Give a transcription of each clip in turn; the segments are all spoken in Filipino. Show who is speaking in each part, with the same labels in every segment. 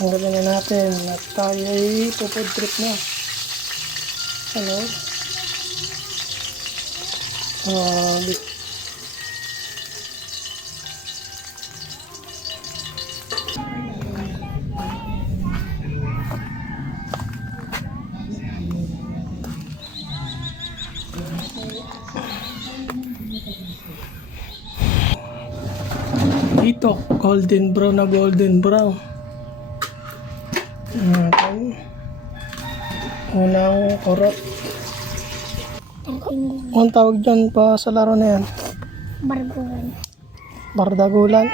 Speaker 1: Tanggalin na natin at tayo ay pupod trip na. Ah, di- Dito, golden brown na golden brown. Natin. Unang kurot. Ang tawag dyan pa sa laro na yan?
Speaker 2: Barbuan.
Speaker 1: Bardagulan.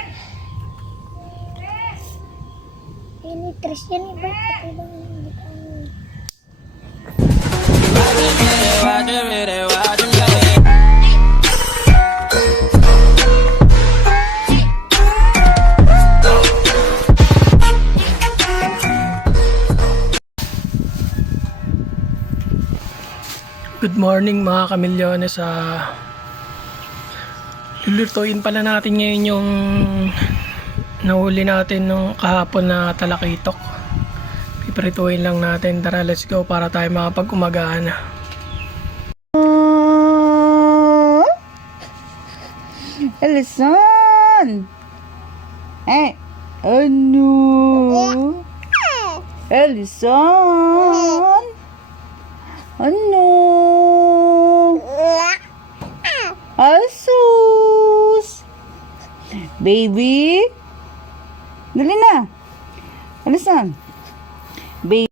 Speaker 1: Good morning mga kamilyones sa lulutuin pala natin ngayon yung nahuli natin nung kahapon na talakitok piprituin lang natin tara let's go para tayo makapag umagaan
Speaker 3: Elson! Eh, ano? Elson! Ano? Asus! Baby? Dali na. Elson! Baby?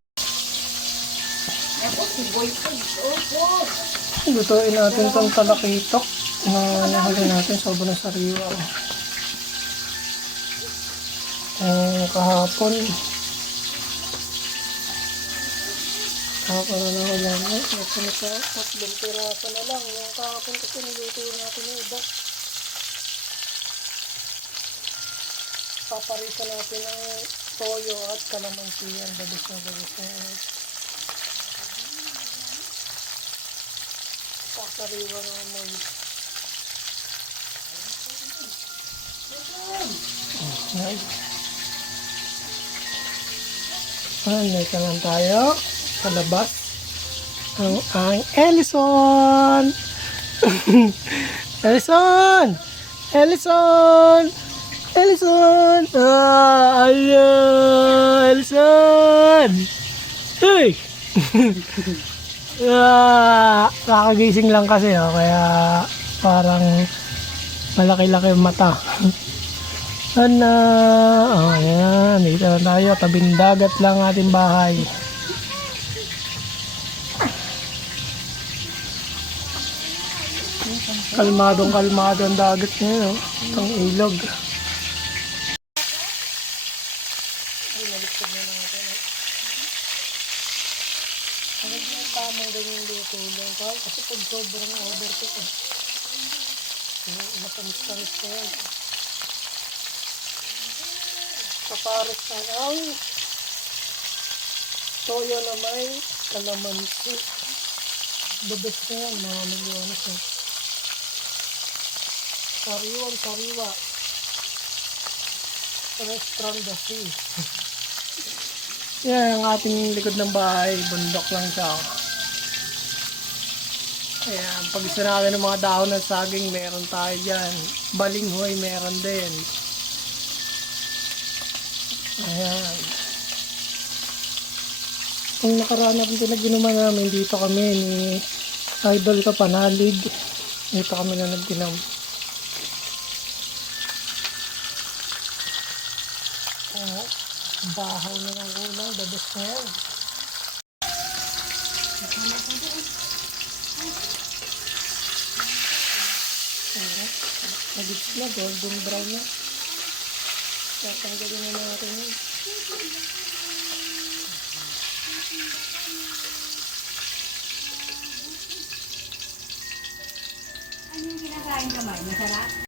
Speaker 1: lutuin natin tong talakitok na nahuli natin sobrang sariwa eh kahapon kahapon na nahuli namin ito na sa tatlong piraso na lang. Yung kahapon kasi niluto natin yung iba. Paparito natin ng toyo at kalamansi yan. Dabis na dabis na yan. Pasariwa na mo. Ay. Ano ka lang tayo sa labas. Ang ang Ellison! Ellison! Ellison! Ellison! Ah, ano? Ellison! Hey! Ah, kakagising lang kasi oh, kaya parang malaki-laki mata. ano? Oh, ayan. Dito na tayo. Tabing dagat lang ating bahay. Kalmadong kalmado ang dagat ngayon. Oh. Itong ilog. Ano yung tamang dito lang ka? Kasi pag sobrang over ko eh. Matamis-tamis ko yan. Kapares na ang toyo na may kalamansi. The best na yan mga milyones eh. Sariwan, sariwa. Fresh from the sea. Yan ang ating likod ng bahay, bundok lang siya. Ayan, pag gusto natin ng mga dahon ng saging, meron tayo dyan. Balinghoy, meron din. Ayan. Kung nakaraan natin pinag-inuman namin, dito kami ni Idol ka Panalig. Dito kami na nagdinom. Oh, bahaw na ng ulang, the best. Ayan, nagits na, golden brown na. Tatanggalin na natin yun.
Speaker 3: Ano yung kinakain kamay? Masarap?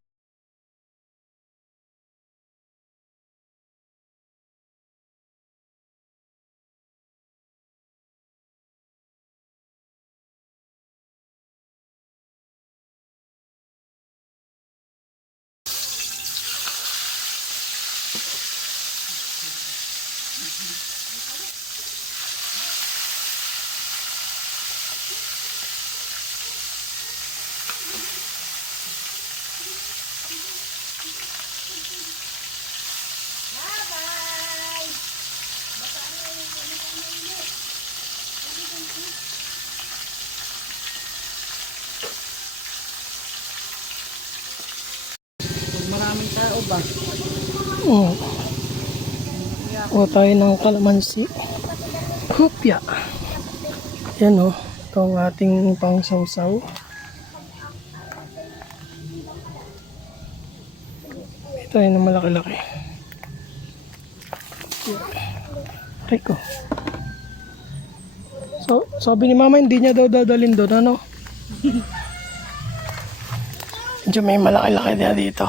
Speaker 3: Maraming tao ba?
Speaker 1: Oo. O tayo ng kalamansi. Kopya. Yan o. Ito ang ating pang sausaw. Ito yun ang malaki-laki. Rico. So, sabi ni mama hindi niya daw dadalhin doon. Ano? Medyo may malaki-laki na dito.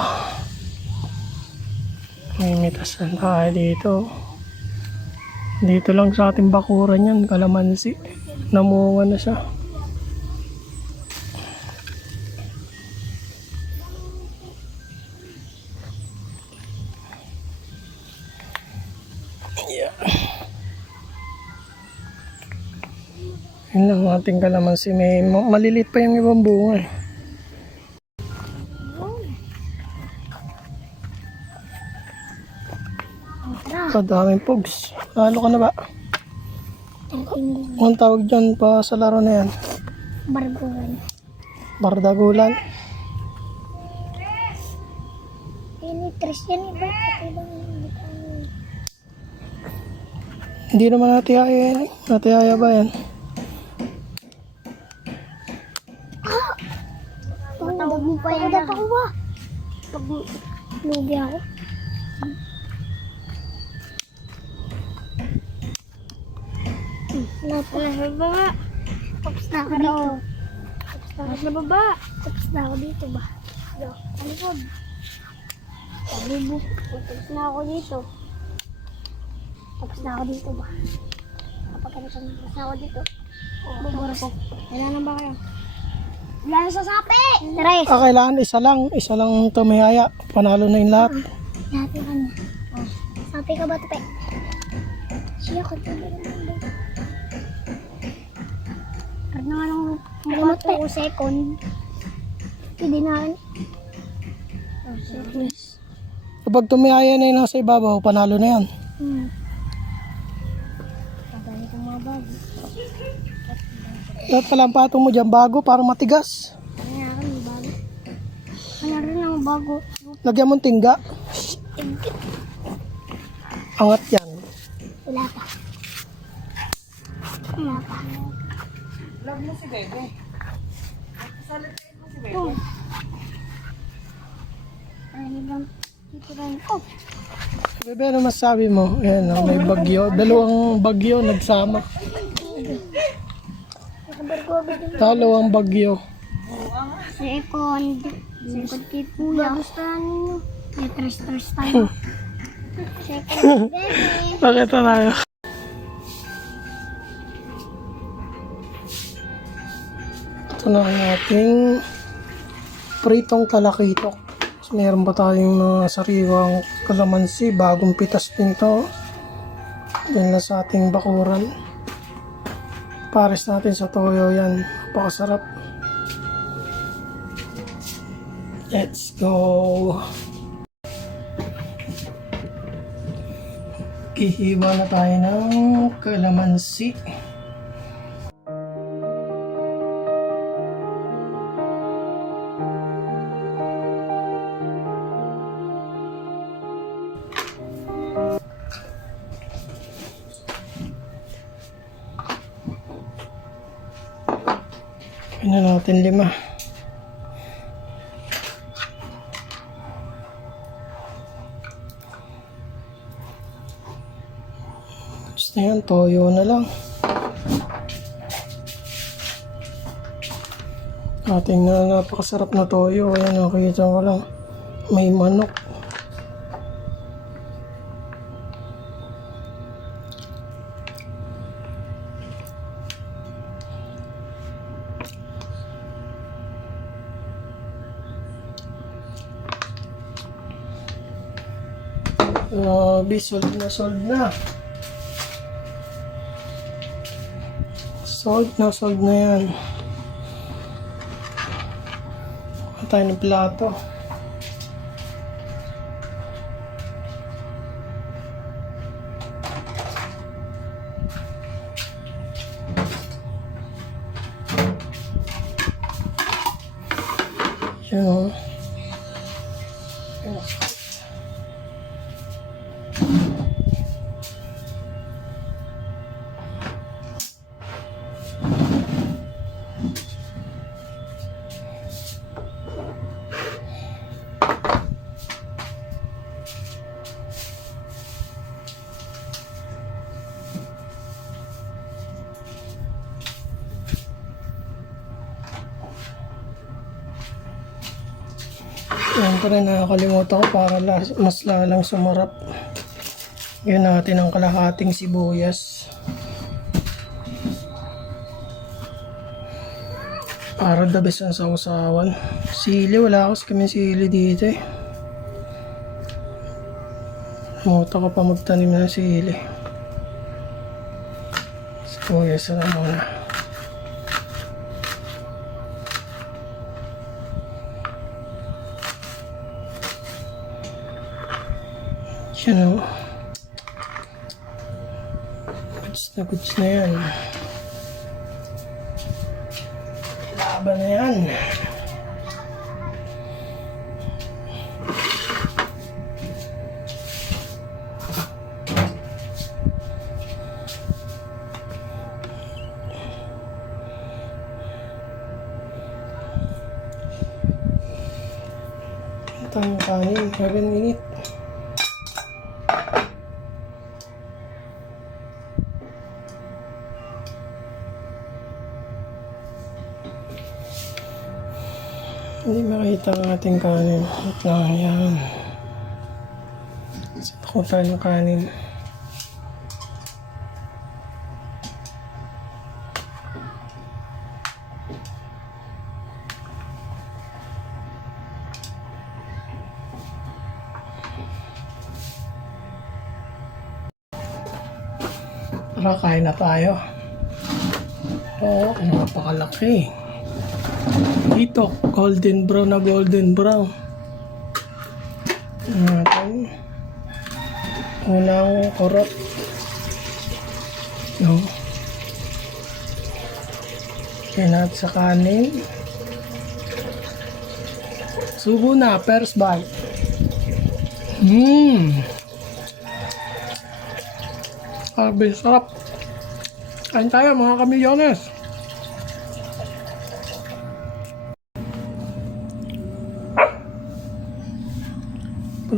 Speaker 1: May mitasan tayo dito. Dito lang sa ating bakuran yan, kalamansi. Namunga na siya. Yeah. Yun lang ang ating kalamansi. May ma- maliliit pa yung ibang bunga eh. Kadaming pugs. Ano ka na ba?
Speaker 2: Ang
Speaker 1: tawag dyan pa sa laro na yan? Bardagulan.
Speaker 2: Pinitris yan eh. Ba't pati lang hindi
Speaker 1: naman natihaya yan. Natihaya ba yan?
Speaker 2: Patawag mo pa yan. Patawag ako ba? Pag lugi ako. Hmm, Wala pa. Wala sa baba. Tapos na ako dito. Tapos na baba. Tapos na ako dito ba? Yo, ano po? Sabibo. Tapos na ako dito. Tapos na ako dito ba? Kapag ano ka tapos na ako dito. Bubura po. Kailan na ba kayo? Wala na sa sapi! Tres!
Speaker 1: Ah, kailangan isa lang. Isa lang tumihaya. Panalo na yung lahat.
Speaker 2: Lahat ng ano. Oh. Sapi ka ba, Tepe? Siya ko ito. Kahit na nga lang remote ko second. Hindi na. Oh, second.
Speaker 1: Kapag tumihaya na yung nasa ibabaw, panalo na yan.
Speaker 2: Hmm. Kadali kong mga bago.
Speaker 1: Lahat kalampatong mo dyan bago, parang matigas.
Speaker 2: Kaya ako may bago. Kaya rin ang bago.
Speaker 1: Lagyan mong tingga. Angat yan.
Speaker 2: Wala pa. Wala pa.
Speaker 3: Vlog mo si Bebe. Salitain mo si Bebe.
Speaker 2: Oh. Ano lang? Dito lang. Oh.
Speaker 1: Bebe, ano masabi mo? Ayan, oh, may bagyo. Dalawang bagyo nagsama. Dalawang bagyo.
Speaker 2: Second. Second kay Kuya. Gustuhan ninyo. May tres-tres tayo. Second baby.
Speaker 1: Pakita tayo. Ito na ang ating pritong kalakitok. So, meron pa tayong mga sariwang kalamansi. Bagong pitas din to. Yan lang sa ating bakuran. Pares natin sa toyo yan. Napakasarap. Let's go. Kihiwa na tayo ng kalamansi. Ano natin lima. Gusto na yan, toyo na lang. Ating na napakasarap na toyo. Ayan, nakikita ko lang. May manok. Grabe, sold na sold na. Sold na sold na yan. Kuha tayo ng plato. Yan o. Siyempre nakakalimutan ko para las- mas lalang sumarap. Yan natin ang kalahating sibuyas. Para the best ang sausawan. Sili, wala kasi kami sili dito eh. Muta ko pa magtanim ng sili. Sibuyas na muna. Yan o. Goods na goods na yan. Laban na yan. Ito yung kanin, 7 minutes. Makita ang ating kanin. Wait lang, yan. Set ko tayo kanin. Tara, kain na tayo. Oo, napakalaki. Dito, golden brown na golden brown. Natin. Unang kurot. No. Natin sa kanin. Subo na, first bite. Mmm. Sabi, sarap. Kain tayo mga kamilyones.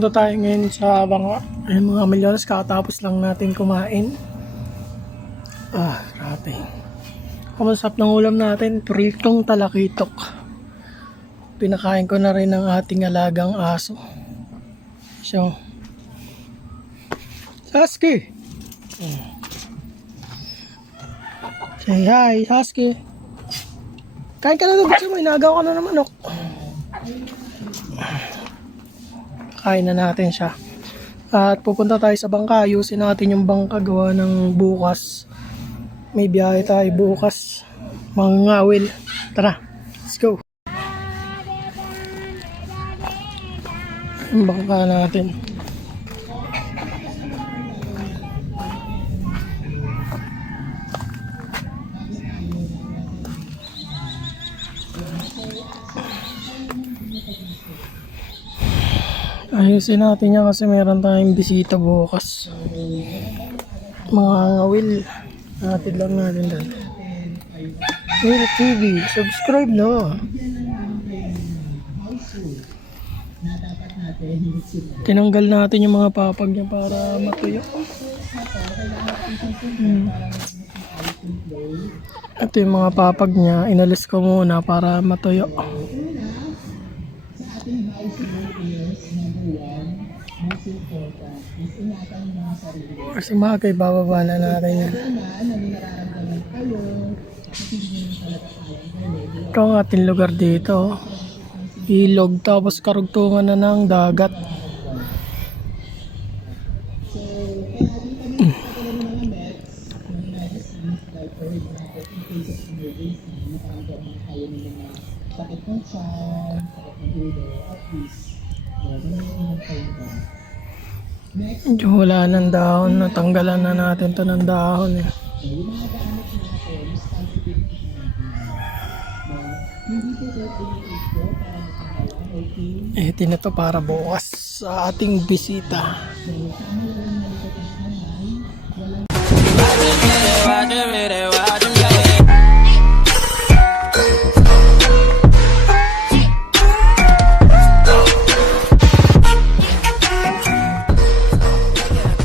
Speaker 1: Punta tayo ngayon sa bangka. Ay, mga milyones, kakatapos lang natin kumain. Ah, grabe. Kamasap ng ulam natin, pritong talakitok. Pinakain ko na rin ang ating alagang aso. So, Sasuke! Say hi, Sasuke. Kain ka na doon, gusto mo, inagaw ka na naman, ok. Kain na natin siya. At pupunta tayo sa bangka, ayusin natin yung bangka gawa ng bukas. May biyahe tayo bukas. Mga ngawil. Tara, let's go. Yung bangka natin. Ayusin natin yan kasi meron tayong bisita bukas. Mga ngawil. Natin lang natin doon. Will TV, subscribe na. Tinanggal natin yung mga papag niya para matuyo. Hmm. Ito yung mga papag niya. Inalis ko muna para matuyo. Kasi mga bababa na natin yan. Ito ang ating lugar dito. Ilog tapos karugtungan na ng dagat.
Speaker 4: Medyo wala ng dahon. Natanggalan na natin to ng dahon eh. Eh, na to para bukas sa ating bisita.
Speaker 5: Roger